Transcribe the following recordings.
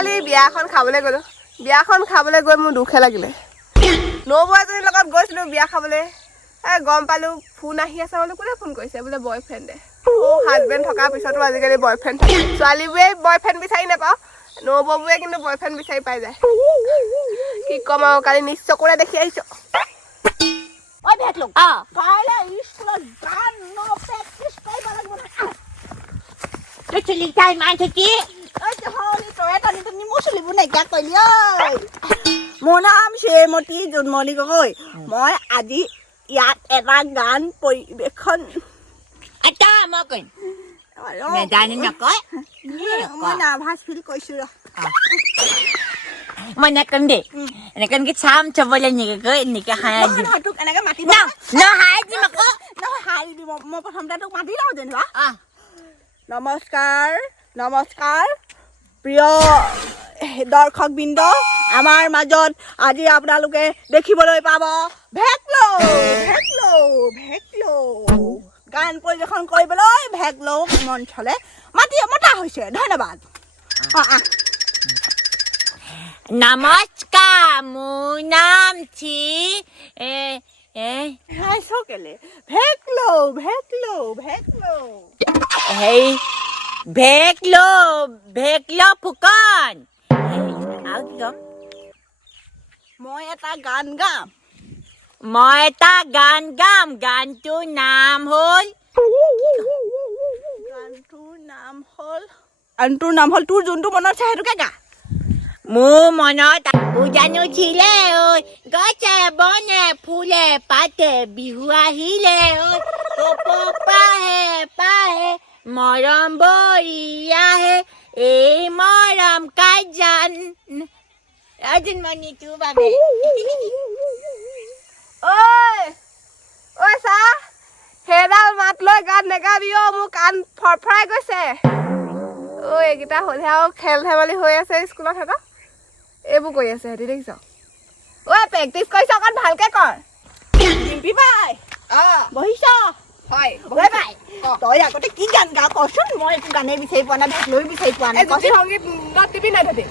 কালি বিয়া এখন খাবলৈ গ'লো। বিয়াখন খাবলৈ গৈ মোৰ দুখে লাগিলে। নবৌ এজনীৰ লগত গৈছিলোঁ বিয়া খাবলৈ। এই গম পালোঁ ফোন আহি আছে বোলো কোনে ফোন কৰিছে? বোলে বয় ফ্ৰেণ্ডে হাজবেণ্ড থকাৰ পিছতো আজিকালি বয় ফ্ৰেণ্ড থাকে। ছোৱালীবোৰে বয় ফ্ৰেণ্ড বিচাৰি নাপাওঁ। নবৌবোৰে কিন্তু বয় ফ্ৰেণ্ড বিচাৰি পাই যায়। কি ক'ম আৰু কালি নিজ চকুৰে দেখি আহিছোঁ। কাইলৈ টানি টানি মোৰ চুলিবোৰ নাইকিয়া কৰিলি ঐ মোৰ নাম শ্ৰীমতী জোনমণি গগৈ মই আজি ইয়াত এটা গান পৰিৱেশন এটা মই কৰিম নেজানি নকয় মই নাৰ্ভাছ ফিল কৰিছোঁ ৰ মই নেকম দেই এনেকে এনেকে চাম চবলে এনেকে এনেকে হাই নহয় দিম নহয় তোক এনেকৈ মাতি ন ন হাই দিম আকৌ নহয় হাৰি দিব মই প্ৰথমতে তোক মাতি লওঁ যেনিবা অ নমস্কাৰ নমস্কাৰ প্ৰিয় দৰ্শকবৃন্দ আমাৰ মাজত আজি আপোনালোকে দেখিবলৈ পাব। ভেকলো ভেকলো ভেকলো। গান পৰিৱেশন কৰিবলৈ ভেকলো মঞ্চলে মাতি মতা হৈছে। ধন্যবাদ। অঁ আহ নমস্কাৰ মোৰ নাম এ কেলে? ভেকলো ভেকলো ভেকলো। হেই ভেকলো ভেকলো ফুকন। মই এটা গান গাম। মই এটা গান গাম গানটোৰ নাম হ'ল গানটোৰ নাম হ'ল গানটোৰ নাম হ'ল তোৰ যোনটো মনত আছে সেইটোকে গা। মোৰ মনত উঠিলে ঐ গছে বনে ফুলে পাতে বিহু আহিলে ঐ পাহে পাহে মৰম বৰি আহে এই মৰম কাজান অৰ্জুন মণি তোৰ বাবে। ঐ ঐ চা সেইডাল মাত লৈ গান নেগাবি অ' মোৰ কাণ ফৰফৰাই গৈছে। ঐ এইকেইটা হ'লে আৰু খেল ধেমালি হৈ আছে স্কুলত সিহঁতৰ এইবোৰ কৰি আছে সিহঁতি দেখিছ? ঐ প্ৰেক্টিচ কৰিছ অকণ ভালকে কৰ। ডিম্পি বাই অঁ বহিছ? হয়। তই আগতে কি গান গা কচোন? মই একো গানেই বিচাৰি পোৱা নাই ভেকলৈ বিচাৰি পোৱা নাই। জ্যোতি সংগীত টিপি নাই তহঁতি।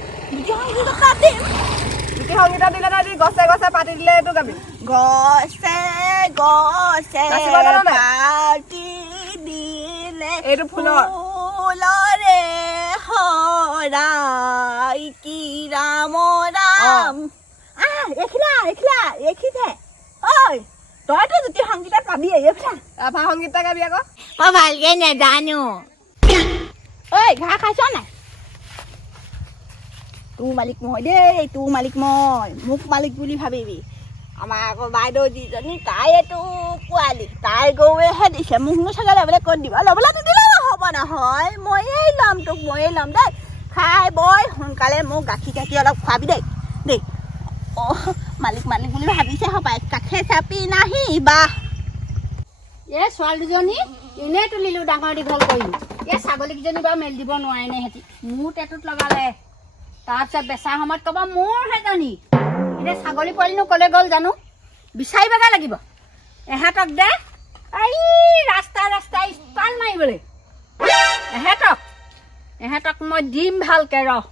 জ্যোতি সংগীতত তাত জ্যোতি সংগীতত দিলে তহঁতি গছে গছে পাতি দিলে এইটো গাবি। গছে গছে পাতি দিলে এইটো ফুলৰ। ফুলৰে হৰাই কি ৰাম ৰাম। আহ এইখিলা এইখিলা এইখিতে ঐ। তইতো জ্যোতি সংগীতত পাবি এইখিলা ৰাভা সংগীত গাবি আকৌ। মই ভালকে নেজানো। ঐ ঘাঁহ খাইছ নাই? তোৰ মালিক মই দেই তোৰ মালিক মই। মোক মালিক বুলি ভাবিবি। আমাৰ আকৌ বাইদেউ যিজনী তাইতো পোৱালি। তাই গৰুৱেহে দিছে। মোকনো চাগে ল'বলৈ ক'ত দিব? ল'বলৈ নিদিলে নহ'ব নহয়। ময়েই ল'ম তোক ময়েই ল'ম দেই। খাই বই সোনকালে মোক গাখীৰ চাখীৰ অলপ খুৱাবি দেই। দেই। অঁ মালিক মালিক বুলি ভাবিছে সপায় কাষে চাপি নাহি বাহ এই ছোৱালী দুজনী এনেই তুলিলোঁ ডাঙৰ দীঘল কৰিলোঁ এই ছাগলীকেইজনী বাৰু মেলি দিব নোৱাৰে নে সিহঁতি? মোৰ টেটুত লগালে। তাৰপিছত বেচা সময়ত ক'ব মোৰ সেইজনী। এতিয়া ছাগলী পোৱালিনো ক'লে গ'ল জানো? বিচাৰিবগৈ লাগিব। এহেঁতক দে। এই ৰাস্তা ৰাস্তা ইস্পাল মাৰিবলৈ। এহেঁতক এহেঁতক মই দিম ভালকৈ ৰহ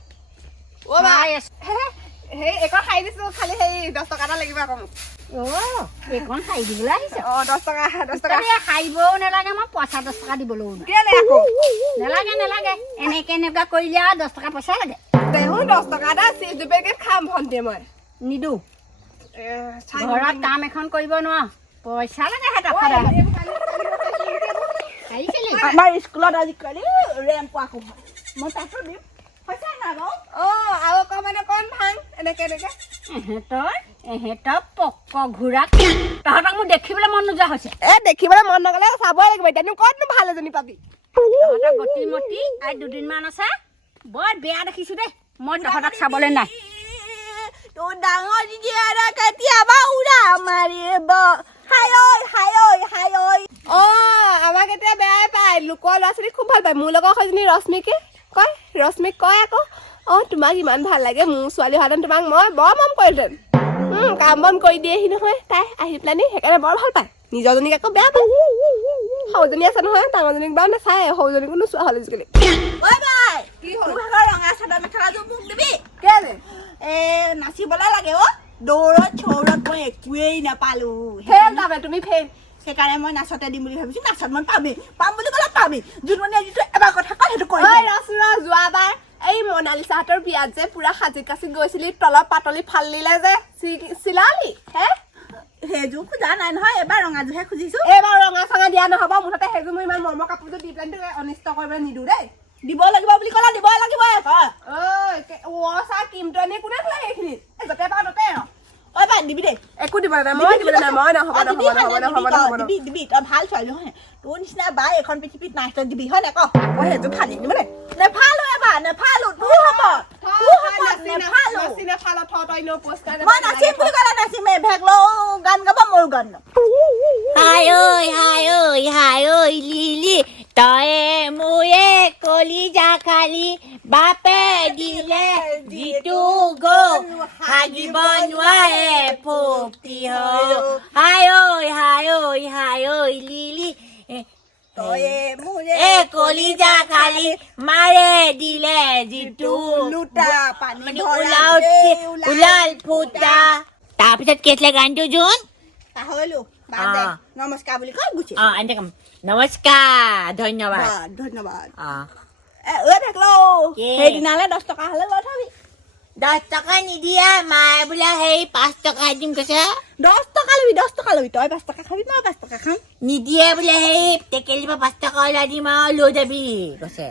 বা। চাই আছোঁ। সেই এইকণ খাই দিছোঁ খালি সেই দহ টকা এটা লাগিব আকৌ মোক। অ' এইকণ সাৰি দিবলৈ আহিছে। অঁ দহ টকা দহ টকা। তই সাৰিবও নালাগে মই পইচা দহ টকা দিবলৈও নাই। কেলে আকৌ? নালাগে নালাগে। এনেকে এনেকুৱা কৰিলে আৰু দহ টকা পইচা লাগে। দেখোন দহ টকা এটা চিপছ দুপেকেট খাম ভণ্টি মই। নিদো। এ, চাই ঘৰত কাম এখন কৰিব নোৱাৰ। পইচা লাগে আমাৰ স্কুলত আজিকালি ৰেম্প মই তাতো দিম। অঁ আৰু অকণমান অকণ ভাং এনেকে এনেকে। এহেঁতৰ এহেঁতৰ পক্ক ঘূৰাক। তহঁতক মোৰ দেখিবলৈ মন নোযোৱা হৈছে। এ দেখিবলৈ মন নগ'লে চাবই লাগিব এতিয়ানো ক'তনো ভালো এজনী পাবি? তহঁতৰ গতি মতি আৰু দুদিনমান আছে। বৰ বেয়া দেখিছোঁ দেই। মই তহঁতক চাবলৈ নাই। তোৰ ডাঙৰ দিদিয়াৰা কেতিয়াবা উৰা মাৰিব। হাই ঐ হাই ঐ হাই ঐ অঁ আমাক এতিয়া বেয়াই পায়। লোকৰ ল'ৰা ছোৱালী খুব ভালো পায়। মোৰ লগৰ সৈজনী ৰশ্মিকে কয়। ৰশ্মিক কয় আকৌ। অঁ তোমাক ইমান ভাল লাগে মোৰ ছোৱালী হোৱাহেঁতেন তোমাক মই বৰ মৰম কৰিলোহেঁতেন কাম বন কৰি দিয়েহি নহয় তাই আহি পেলানি সেইকাৰণে বৰ ভাল পায়। নিজৰজনীক আকৌ বেয়া পায়। সৰুজনী আছে নহয় ডাঙৰজনীক বাৰু নাচায় সৰুজনীকো নোচোৱা হ'ল আজিকালি। ঐ বাই কি হ'ল? তোৰ ভাগৰ ৰঙা চাদৰ মেখেলাযোৰ মোক দিবি। এ নাচিবলৈ লাগে অ। দৌৰত চৌৰত মই একোৱেই নাপালো। ফেইল তাৰমানে তুমি ফেইল। সেইকাৰণে মই নাচতে দিম বুলি ভাবিছো নাচত মই পামেই। পাম বুলি ক'লে পামেই। জোনমণিয়ে যিটো এবাৰ কথা কয় সেইটো ৰ যোৱাবাৰ এই মনালিছাহঁতৰ বিয়াত যে পুৰা সাজি কাচি গৈছিলি তলত পাতলি ফাল দিলে যে চিলালি হে? সেইযোৰ খোজা নাই নহয় এবাৰ ৰঙাযোৰহে খুজিছো। এইবাৰ ৰঙা চঙা দিয়া নহ'ব মুঠতে সেইযোৰ মই ইমান মৰমৰ কাপোৰযোৰ দি পেলাই অনিষ্ট কৰিবলৈ নিদিওঁ দেই। দিব লাগিব বুলি ক'লে দিব লাগিব আকৌ ঐ ৱ চা কিমটনি কোনে থলে সেইখিনিত? এই য'তে পাওঁ ততে আৰু ঐ দিবি দেই একো দিব মই দিব নাই মই নহ'ব নহ'ব দিবি নহ'ব নহ'ব দিবি, নহ'ব দিবি দিবি তই ভালো ছোৱালী হয় তোৰ নিচিনা বাই এখন পৃথিৱীত নাই তই দিবি হয় নে ক? আকৌ সেইযোৰ ফালি দিম নে নেফালো এবাৰ নেফালো তোৰ হ'ব। তোৰ হ'ব নেফালো। মই নাচিম বুলি ক'লে নাচিম লওঁ গান গাব ময়ো গান গাম হাই ঐ হাই ঐ হাই ঐ লিলি তয়ে মোয়ে কলিজা খালি বাপে দিলে যিটো হাই ঐ হাই ঐ লিলি তয়ে মোৰে এ কলিজা খালি মাৰে দিলে যিটো লোটা পানী মানে ভৰা ওলাও এই ওলাই ওলাল ফুটা তাৰপিছত কি আছিলে গানটো যোন পাহৰিলো। নমস্কাৰ বুলি কৈ গুচি অ এনেকে কম নমস্কাৰ ধন্যবাদ ধন্যবাদ অ ঐ কি? সেইদিনালে দহ টকা হ'লে লৈ থবি দহ টকা নিদিয়া মায়ে বোলে সেই পাঁচ টকা দিম কৈছে। দহ টকা ল'বি দহ টকা ল'বি তই পাঁচ টকা খাবি মই পাঁচ টকা খাম। নিদিয়ে বোলে সেই টেকেলিৰ পৰা পাঁচ টকা ওলাই দিম আৰু লৈ যাবি কৈছে।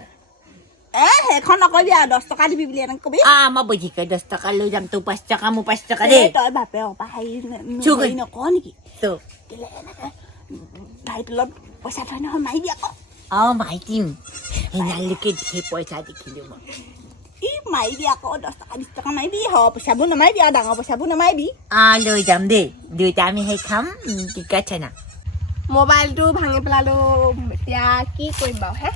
এ সেইখন নকবি আৰু দহ টকা দিবি বুলি এনেকে কবি। আ মই বুজিকৈ দহ টকা লৈ যাম তোৰ পাঁচ টকা মোৰ পাঁচ টকা দেই। তই বাপে অপা হেৰি ন- ন- চুক। হেৰি নকৰ নেকি? তো কেলে এনেকে ঢাৰি পইচা থৈ নহয় মাৰি দিয়া আকৌ অ মাইকিম সেইনালৈকে ধেৰ পইচা দেখিলো মই। ই মাৰি দিয়া আকৌ দহ টকা বিছ টকা মাৰিবি পইচাবোৰ নামাৰিবি আৰু ডাঙৰ পইচাবোৰ নামাৰিবি আ লৈ যাম দেই দুয়োটা আমি সেই খাম উম, ঠিক আছে না মোবাইলটো ভাঙি পেলালো এতিয়া কি কৰিম বাৰু হে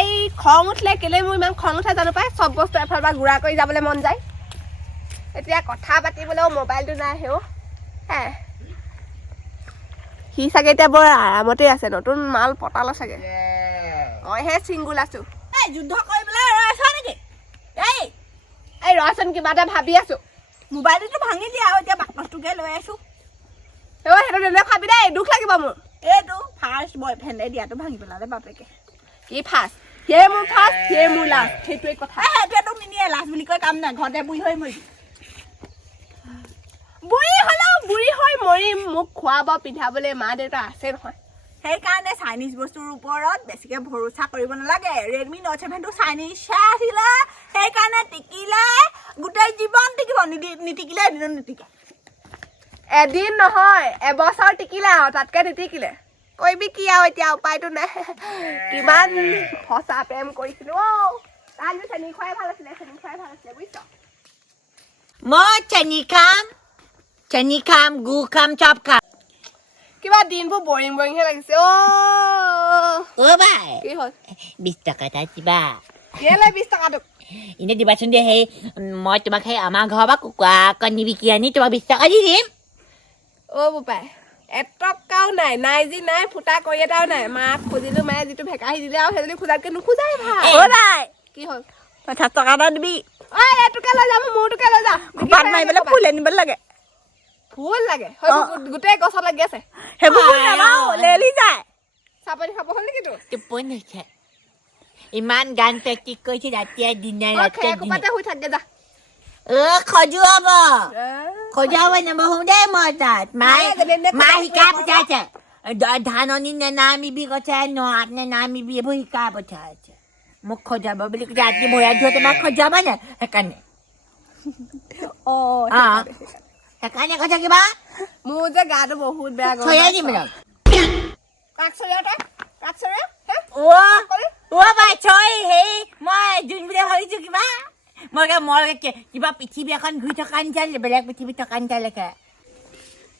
এই খং উঠিলে কেলে মোৰ ইমান খং উঠে জানো পাই চব বস্তু এফালৰ পৰা গুড়া কৰি যাবলৈ মন যায় এতিয়া কথা পাতিবলৈও মোবাইলটো নাই হেও হে সি চাগে এতিয়া বৰ আৰামতে আছে নতুন মাল পতালে চাগে মইহে চিংগুল আছো যুদ্ধ ৰৈ আছ নেকি এই এই ৰচোন কিবা এটা ভাবি আছো। মোবাইলটোতো ভাঙি দিয়া আৰু এতিয়া বাকচটোকে লৈ আছো। অ' সেইটো তেনেকৈ খাবি দেই দুখ লাগিব মোৰ। এইটো ফাৰ্ষ্ট বয় ফ্ৰেণ্ডে দিয়াটো ভাঙি পেলালে বাপেকে। কি ফাৰ্ষ্ট সিয়ে মোৰ ফাৰ্ষ্ট সিয়ে মোৰ লাষ্ট সেইটোৱে কথা। সেইটোৱেতো নিনিয়ে লাজ বুলি কৈ কাম নাই ঘৰতে বুঢ়ী হৈ মৰিবি। বুঢ়ী হ'লেও বুঢ়ী হৈ মৰিম মোক খোৱাব পিন্ধাবলৈ মা দেউতা আছে নহয়। সেইকাৰণে চাইনিজ বস্তুৰ ওপৰত বেছিকে ভৰচা কৰিব নালাগে। ৰেডমি নট ছেভেনটো চাইনিজহে আছিলে সেইকাৰণে টিকিলে গোটেই জীৱন টিকিব। নিটিকিলে এদিনো নিটিকে। এদিন নহয় এবছৰ টিকিলে আৰু তাতকৈ নিটিকিলে। কৰিবি কি আৰু এতিয়া উপায়টো নাই কিমান সঁচা প্ৰেম কৰিছিলো অ' তাত চেনি খুৱাই ভালো আছিলে চেনি খুৱাই ভালো আছিলে বুজিছ? মই চেনি খাম চেনি খাম গু খাম চব খাম। কিবা দিনবোৰ বৰিং বৰিংহে লাগিছে। অ' অ' বাই। কি হ'ল? বিছ টকা এটা দিবা। কেলে বিছ টকাটোক এনে দিবাচোন দেই সেই মই তোমাক সেই আমাৰ ঘৰৰ পৰা কুকুৰা কণী বিকি আনি তোমাক বিছ টকা দি দিম। অ' বোপাই। এটকাও নাই নাই যি নাই ফুটা কৰি এটাও নাই। মাক খুজিলো মায়ে যিটো ভেকাহি দিলে আৰু সেইজনী খোজাতকৈ নোখোজাই ভাল। নাই কি হ'ল? পঞ্চাছ টকা এটা দিবি। ঐ এইটোকে লৈ যাম মোৰটোকে লৈ যা। পাত মাৰিবলৈ ফুল আনিবলৈ লাগে। ফুল লাগে। গোটেই গছত লাগি আছে। সেইবোৰ ফুল আই, লেলি যায়। চাপৰি খাব হ'ল নেকি তোৰ? টোপনি হৈছে ইমান গান প্ৰেক্টিচ কৰিছে ৰাতিয়ে দিনে অ' ৰাতিয়ে কোপাতে শুই থাকগে যা। নবহো দেই মই তাত। মায়ে মায়ে। শিকাই পঠাইছে দ- ধাননি নেনামিবি কৈছে নৰাত নেনামিবি এইবোৰ শিকাই পঠাইছে মোক খজাব বুলি কৈছে ৰাতি ভৰাই ধোৱা তোমাক খজাব নে? সেইকাৰণে। অ' সেইকাৰণে কৈছে কিবা? মোৰ যে গাটো বহুত বেয়া গৰম দিম কাক চৰিয়া তই কাক চৰিয়া অ' অ' বাই মই যোন বুলি ভাবিছো কিবা। মই মই কিবা পৃথিৱী এখন ঘূৰি থকা নিচিনা বেলেগ পৃথিৱীত থকা নিচিনা লাগে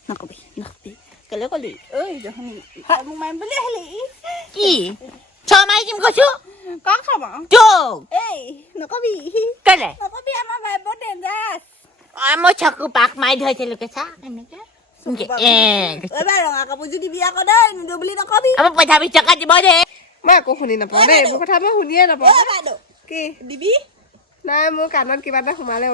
নকবি নকবি। কেলে কলি? ঐ দেখোন মোক মাৰিম বুলি আহিলি। কি? ছয় মাৰি দিম কৈছো? কাক চাব তোক? এই নকবি। কেলে? নকবি আমাৰ বাই বৰ ডেঞ্জাৰাছ মই চকু পাক মাৰি ধৰিছিলো কেঁচা? এনেকে, এইবাৰ ৰঙা কাপোৰযোৰ দিবি আকৌ দেই নিদিওঁ বুলি নকবি। আমাৰ পইচা বিছ টকা দিব দে। মই একো শুনি নাপাওঁ দেই এইবোৰ কথা মই শুনিয়ে নাপাওঁ। এ বাইদেউ। কি? দিবি? নাই মোৰ কাণত কিবা এটা সোমালে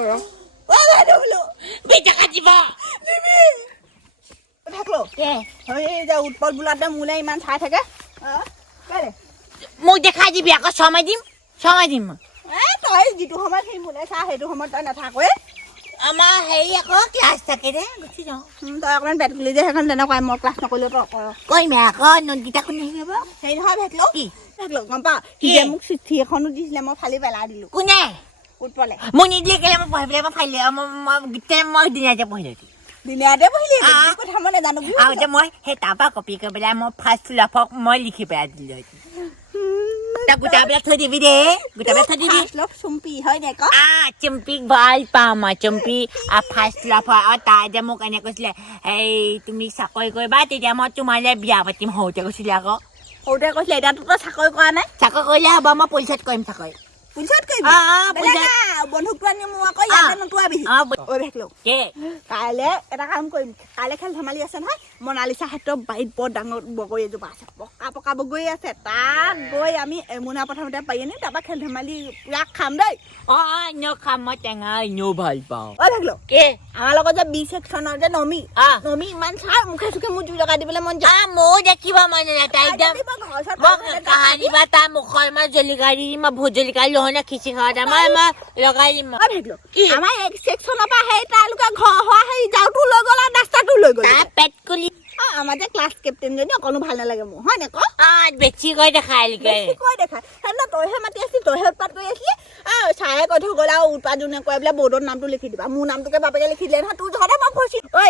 এই যে উৎপল বোলাতে মোলে ইমান চাই থাকে? মোক দেখাই দিবি আকৌ ছমাই দিম ছমাই দিম মই। তই যিটো সময়ত সেই মোলে চা সেইটো সময়ত তই নাথাকোৱে আমাৰ হেৰি আকৌ ক্লাছ থাকে দে গুচি যাওঁ। তই অকণমান বেট গুলি যে সেইখন তেনেকুৱাই মই ক্লাছ নকৰিলেও তই কৰ কৰিমে আকৌ নোটকেইটা কোনে আহিব হেৰি নহয় ভেটলো কি? ভেটলো গম পা সি? যে মোক চিঠি এখনো দিছিলে মই ফালি পেলাই দিলো। কোনে? উৎপলে মোক নিদিলে কেলে মই পঢ়ি পেলাই মই ফাইলে মই মই গোটেই মই ধুনীয়াকৈ পঢ়িলোঁ দিনীয়াতে পঢ়িলি আ। কি কথা মই নাজানো কি আৰু যে মই সেই তাৰপৰা কপি কৰি পেলাই মই ফাৰ্ষ্ট লাফক মই লিখি পেলাই দিলোঁ ta gu ta bela thadi vide gu ta bela thadi vide first love chumpi hoy ne ko a chumpi bal pa ma chumpi a first love a ta ja mo kane kosle ei tumi sakoi koi ba te ja mo tu male bia vati ho te kosle ko ho te kosle ta tu sakoi ko ane sakoi ko ya ba ma polisat koim sakoi পুলিচত কৰিবি আকৌ ইয়াতে অঁ কি কাইলৈ এটা কাম কৰিম কাইলৈ খেল ধেমালি আছে নহয় মনালিচা হাতৰ বাৰীত বৰ ডাঙৰ বগৰী এজোপা আছে পকা পকা বগৰী আছে তাত গৈ আমি এমুনা প্ৰথমতে পাৰি আনিম তাৰপৰা খেল ধেমালি পুৰা খাম দেই অঁ অঁ এনেও খাম মই টেঙা এনেও ভালো পাওঁ থাকিলো কি আমাৰ লগত যে বি ছেকশ্যনৰ যে নমি। নমি ইমান চাই মুখে চুখে মোৰ জুই লগাই দিবলৈ মন যায় ময়ো দেখিব মন যায় তাই একদম মই ঘৰ ওচৰত মই পাবলৈ কাহানী বা তাৰ মুখৰ মই জলকীয়া দি মই ভোট জলকীয়া লহনে খিচি খাওঁ তাৰ মই মই লগাই দিম কি? আমাৰ এক ছেকশ্যনৰ পৰা সেই তেওঁলোকে ঘৰ হোৱা সেই যাওঁটো লৈ গ'ল আৰু ৰাস্তাটো লৈ গ'ল। তাৰ পেট কুলি। আমাৰ যে ক্লাছ কেপ্টেইনজনী অকণো ভালো নালাগে মোৰ। হয় নে ক? অঁ বেছিকৈ দেখাই লিখে বেছি কৈ দেখাই। সেইদিনা তইহে মাতি আছিলি তইহে উৎপাত কৰি আছিলি। ছাৰে কৈ থৈ গ'ল আৰু উৎপাত যোনে কয় বোলে বৰ্ডত নামটো লিখি দিবা। মোৰ নামটোকে বাপেকে লিখি দিলে নহয় তোৰ জহতে মই ফচি ঐ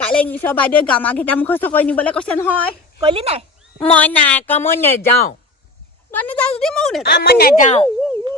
কাইলৈ ইংলিছৰ বাইদেৱে গামাকেইটা মুখস্থ কৰি নিবলৈ কৈছে নহয়। কৰিলি নাই? মই নাই আকৌ মই নাযাওঁ। নেযাওঁ যদি ময়ো আ, মই নাযাওঁ।